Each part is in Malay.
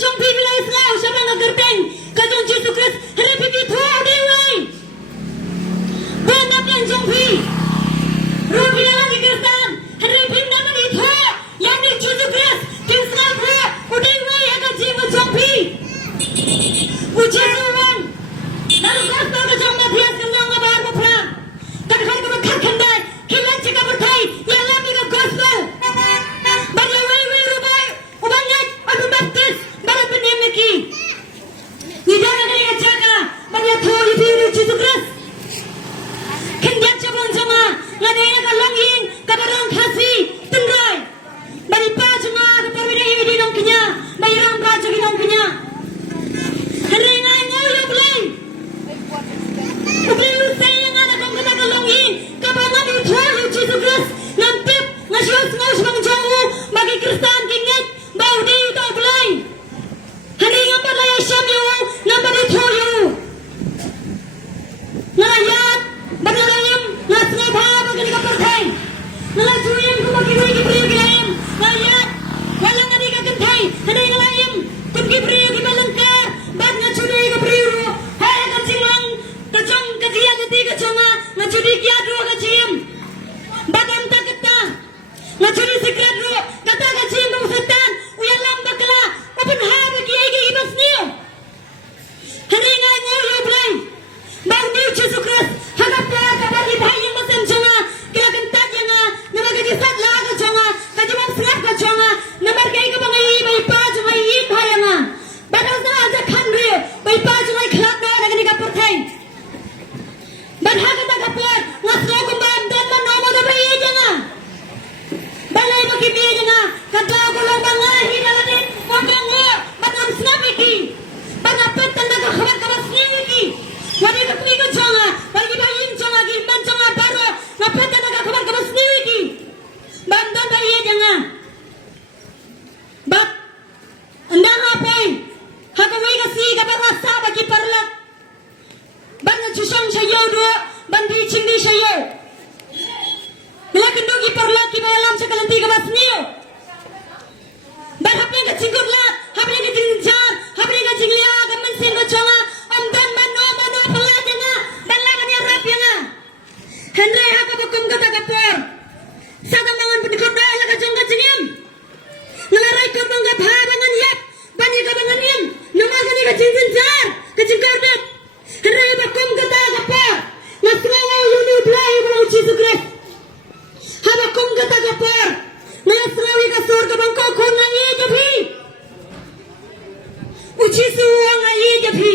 trong phi bila Israel sa mga gerteng kajong Jesus Christ repiti tho deway banap yang trong phi rupi na lagi Kristan repin na mani tho yang ni Jesus Christ Israel tho udeway aga jiwa trong phi uji suwan naru kasta ka trong mathias kanyang ngabar mo pra kadhar ka magkakandai kilan chika berthai yang lami ka gospel bagyaway way rubay ubanyat adu baptis barat benemeki nidara kani ajaga banya tho ibiru Jesus Christ kendiak cabang jonga ngadaya ka langin kabarang khasi tengrai bari pa jonga ka parwina ibidi nong kinya bayram pa jogi nong kinya rengai ngau yo blai ubri usai yang ada kong kata ka langin kabangan yu tho yu Jesus Christ ngantip ngasios ngau sebang jongu bagi Kristan kingit bau di to blai hari ngambar laya syam yu ngambar di tho yu nayat bagalayam nasna bha bagani ka perthai nalajuyam ku bagi roi ki priyo gilayam nayat walang ani ka kenthai hanai ngalayam kun ki priyo ki balangka bad nga chudai ka priyo hai ka chinglang ka chong ka jiya ka ti ka chonga nga chudi kya do ka chim badam ta kata nga chudi secret ro kata ka chim bu setan uyalam bakla open ha bagi ai ki ibas niyo hanai nga ngau yo blai bang ni Jesus Christ hagap la ka bagi bhai yang masem chonga kya kanta janga nama ka jisat la ka chonga ka jimam snap ka chonga namar kai ka bangai bai pa chonga yi bhayanga badal sa aja khan re bai pa chonga khlak na ragani ka perthai badha ka ta ka per ngaslo ko bam dan ma no mo da bai janga balai bagi bi janga ka ta ko lo bangai hi na ni ko ka ngo badam snap ki badapet tanda ka khabar ka basni ki wani ka kuni ka chonga bagi bagi chonga ki ban chonga baro ngapet tanda ka khabar ka basni ki bandan bai janga bat anda ngapai hakawai ka si ka barasa bagi parlak ban chusong sayo do ban di chingdi sayo melakin dogi parlak ki malam sakalanti ka basniyo ban hapne ka chingkut la hapne ka chingjar hapne ka chinglia ka mensin ka chonga amdan mano pala janga ban la kanya rap yanga henry haka bakum kata kapor sadang mangan pendikot da la ka chong ka chingim ngalarai ka bangga bha bangan yap bani ka bangan yam nama kani ka chingin jar ka chingkar bet henry bakum kata kapor ngasrawa yuni blai bro Jesus Christ ha bakum kata kapor ngasrawi ka sur ka bangko khon ngai jabi uchi su ngai jabi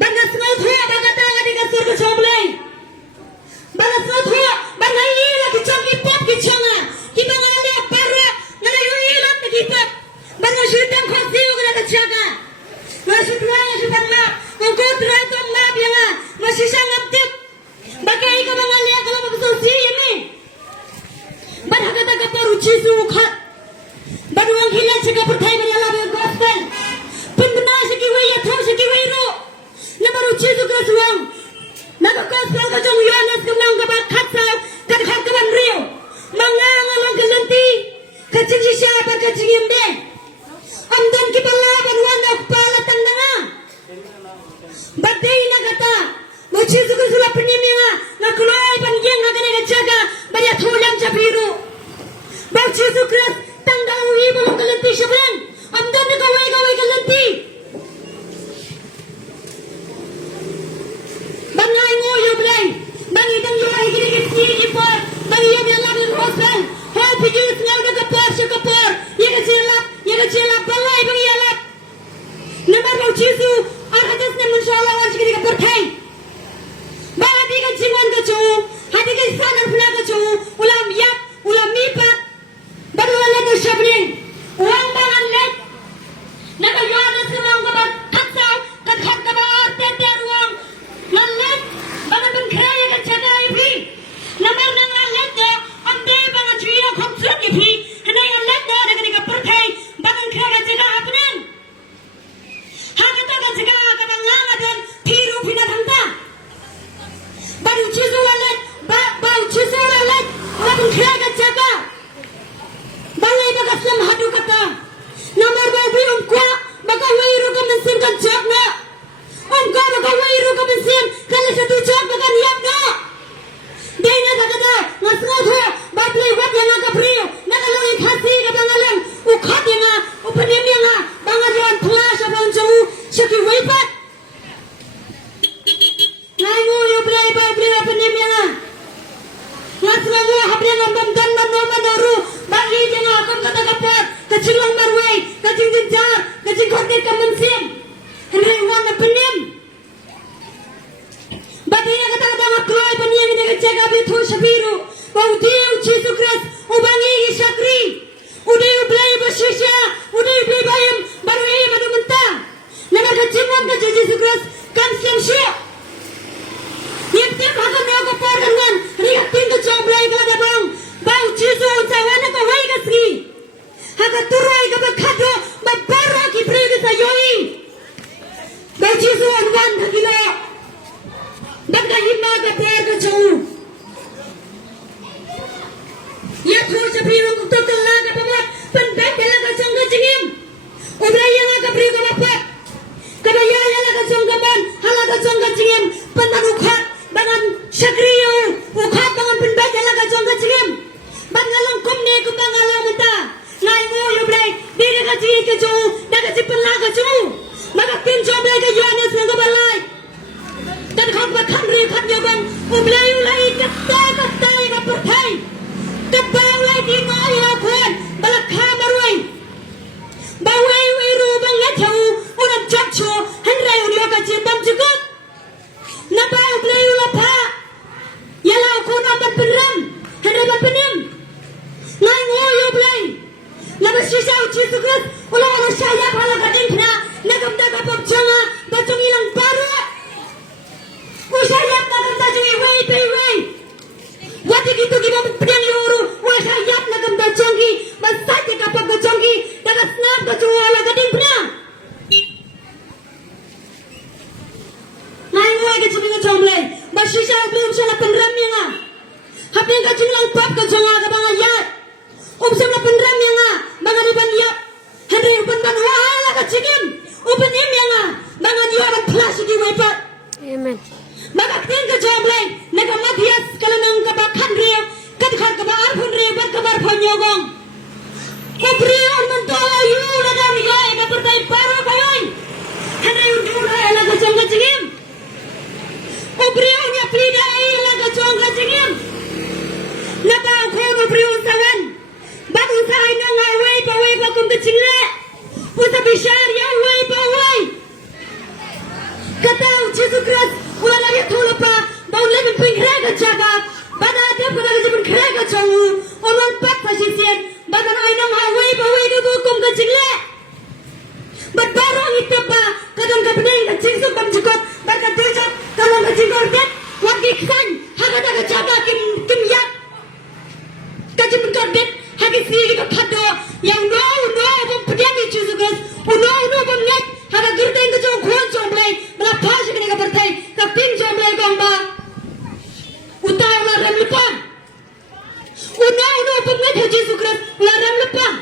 bangga smau tho bangga ta ngadi ka sur ka choblai bangga smau tho bangga yi la ki chong ki pop ki chonga ki bangga le parra ngala yi la ki pop bangga shudang khosi u ka chaga ngala shudang la ngko trai to la bianga masisa ngaptip bagai ka bangga le ka lo so si ni ban hakata ka paru chisu khat baruang hila chika perthai bala la gospel pundna siki wai atho siki wai ro na baru chisu ka suang na ka gospel ka jong Yohanes ka nang ka ba khat sa ka khat ka ban rio manga ngalong ka lanti ka chinji sha ba ka chingim be amdan ki bala baruan na pala tandanga badai na kata mo chisu ka sula penyemia na kulai ban yang ka ne ka jaga baya tholam chapiru ba chisu Christ tanggang wi mo ka lanti shabang amdan ka wai ka lanti bangai ngo yo blai bangi tang yo ai gini ki ki por bangi ya la bi hospital hel pigi ngau da ka por ye ka chela balai bangi ya la namar mo chisu ar hadas ne mun shala wan chigi ka por thai bala di ka jingon ka chu hadi ka sanan phuna ka chu ulam yap ulam mi pa baru ala ka shabring uang bangan let naka yo ada senang ka ba khatsa ka khat ka ba te te ruang ngalet bangan ben khraya ka chaga ibi namar nang ngalet de amde bangan chira khom sun ibi hanai ngalet de daga ka por thai bangan khraya ka chaga apnan hakata ka chaga ka bangang adan thiru phina thanta baru chisu walet ba chisu walet bangan khraya ka chaga balai bagaslam hadu kata kaji keju, daga cipen la keju, maka pinjam lagi Yohanes yang kebalai. Dan kau bahkan rehat nyabang, umlai ulai kata yang bertai, kebalai di maya kuan, balak kamarway, bawai wiru bangat jauh, unam jakso, henrai udah kaji bang juga, napa umlai ulapa, yalau kau nampak beram, henrai berpenim, ngai ngoyo ulai. Nama sisa uji sukus, ulang saya pala kadang kena, nagam daga pabjanga, bacung ilang baru. Usayap nagam tajui way. Wati gitu gimana pedang yuru, usayap nagam dajongi, masai te kapag dajongi, daga snap bacung wala kadang kena. Ngai ngoy ke cumi ngajomlay, basisa belum sana penram yang hape yang kacung lang pap kajonga kabang ayat. Sama penram yang bangan iban yap, henry upan ban wala kacigim, upan im yang bangan yaran plastik di wiper. Amen. Bagak tin ke jomlay, naga matias kalau nang kabakan ria, kadkar kabar pun ria berkabar ponyogong. Ubrion mentola yu naga ria ega bertai paro kayoy, henry ujuna ela kacang kacigim. Ubrion ya plidai ela kacang kacigim. Napa kau ubrion sawan? Baru saya nang away bakum kecilnya, usah besar ya away. Kata Jesus Christ, ulah lagi thula pa, bau lebih pingkrai kejaga, pada ada pada lebih pingkrai kejagu, orang pat pasisian, badan ayam away itu bakum kecilnya. Baru itu pa, kadang kadang kecil tu bang cukup, berkat tujuh, kalau kecil kordet, waktu kan, hakat kejaga kim yak, kecil kordet. Hagi sih kita pado yang no bom pedian di Jesus no bom net haga gerta yang kejauh kuan jomblay melapar sih kena bertai kaping jomblay gomba utah ulah rem lepan no bom net Jesus ulah rem lepan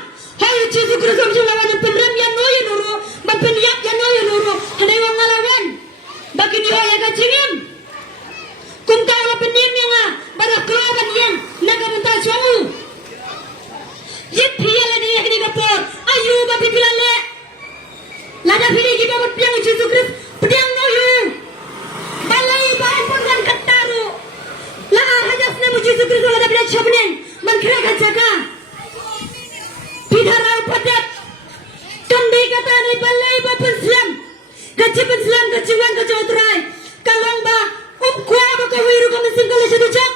hai Jesus om lawan penrem yang no ya nuru bampen yak yang no ya nuru ada yang ngalawan bagi dia ya kacingim kumta ulah penim yang barak kelawan yang naga mentah suamu. Yit hiya lagi yang ini kapor, ayu babi bilale, lada pilih kita buat piang Jesus Christ, piang noyu, balai bahan pun kan kataru, lah hajas namu Jesus Christ lada pilih cabnen, mangkira kajaga, pidara padat, kambing kata ni balai bapan Islam, kacipan Islam kaciwan kacauterai, kalong ba, kuah bakawiru kami singkal sedujak,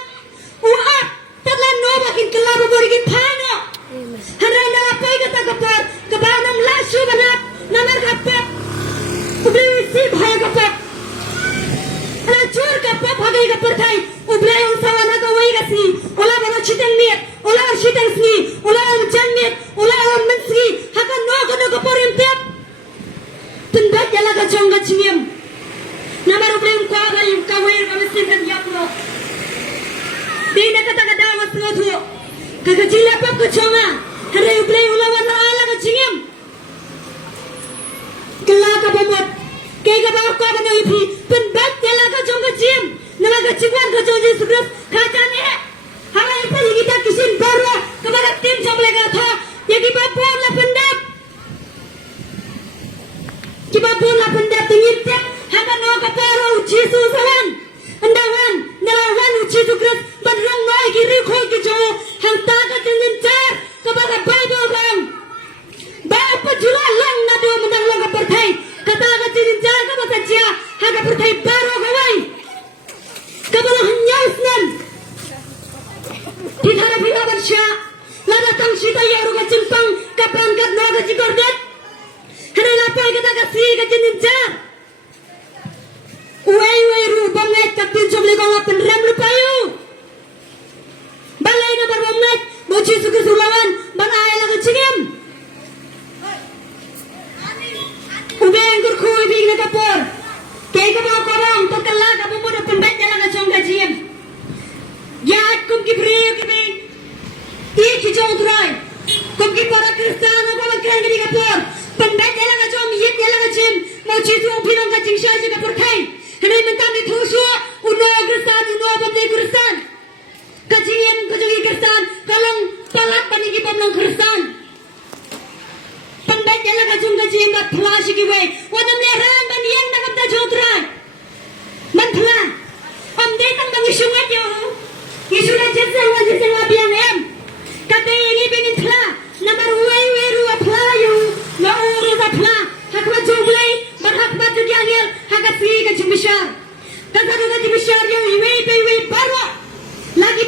uap, tatlan no bakin kelabu borikin pano. Harai na apa kata kapar, kebanam lasu banat, namar kapap, ubli si bahaya kapap, racur kapap hagai kapar thai, ubli usaha naga wai kasi, olah bana citeng niat, olah citeng sni, olah jannat, olah mensri, hakan no kano kapar impep, penbat jala kacong kacingem, namar ubli kawai kami simpan yapno, dina kata kata awas ngotu. Kekecil apa keconga, hari ublay ulawan ala kecingem, kelak kabamot, kaya kabawak ko abang ipi, penbat jala kacong kecingem, nama kecingan kacong Jesus Christ, kacane, hari ipi kita kisin baru, kepada tim jomblay kata, yang kibapun lah pendap, tingit, hakan no kaparo Jesus awan, endawan, nelawan Jesus Christ, badrang noy kiri koi kejo. Hang taga dengan car kepada Bible bang. Bapa jula lang na do menang lang pertai. Kata aga jinin car kepada dia haga pertai baru kawai. Kepada hanyasnan. Tidara bila bersya. Lada tang sita ya ruga cimpang kapan kat naga jikordet. Hana lapai kata kasih ke jinin car. Uai ru banget kapin coble kau ngapen rem lupayu. Balai na berbomet, boci suku sulawan, ban ayah kecingem. Udah yang kurkui bing na kapor, kaya kabaw korong, pagkala kabaw mo na pembet na lang kacong kacingem. Yat kum kibriyo kibing, iya kijong turay, kum kipora kristano ko magkailan gini kapor, pembet na lang kacong yit na lang kacing, boci suku pinong kacing siya siya kapor kay, hanay mentang ni tuso, uno kristan, uno pamday kristan. Kacingem kacungi kristan, kalang palat panigipam ng kristan. Pembet kajung kajim bat thla shikiwe wadam le ran ban yang nangam ta jodrai man thla om de tam bang isungat yo isuna jetseng wa biang em kate ini benin thla namar wei ru thla yo na uru ba thla hakwa joglai bar hakba jugyangel hakasi ka jumbishar kazaru ka jumbishar yo wei pe wei barwa lagi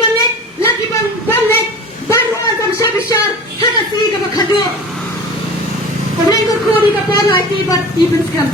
balik baru azam syabishar hakasi ka bakhadur Orang kurkuri ka para iti bat ibn skam